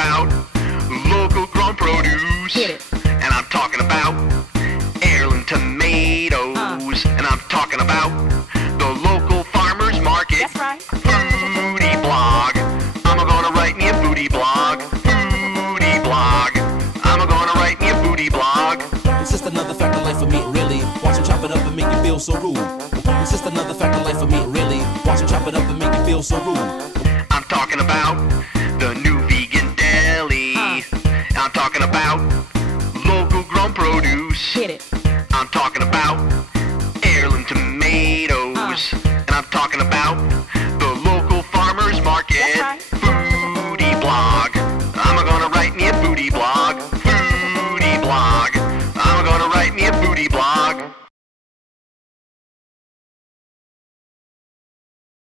about local grown produce. Hit it. And I'm talking about heirloom tomatoes. And I'm talking about the local farmers market. That's right. Foodie blog. I'm gonna write me a foodie blog. Foodie blog. I'm gonna write me a foodie blog. It's just another fact of life for me, really. Watch him chop it up and make you feel so rude. It's just another fact of life for me, really. Watch him chop it up and make you feel so rude. I'm talking about the new vegan deli. I'm talking about local grown produce. Hit it. I'm talking about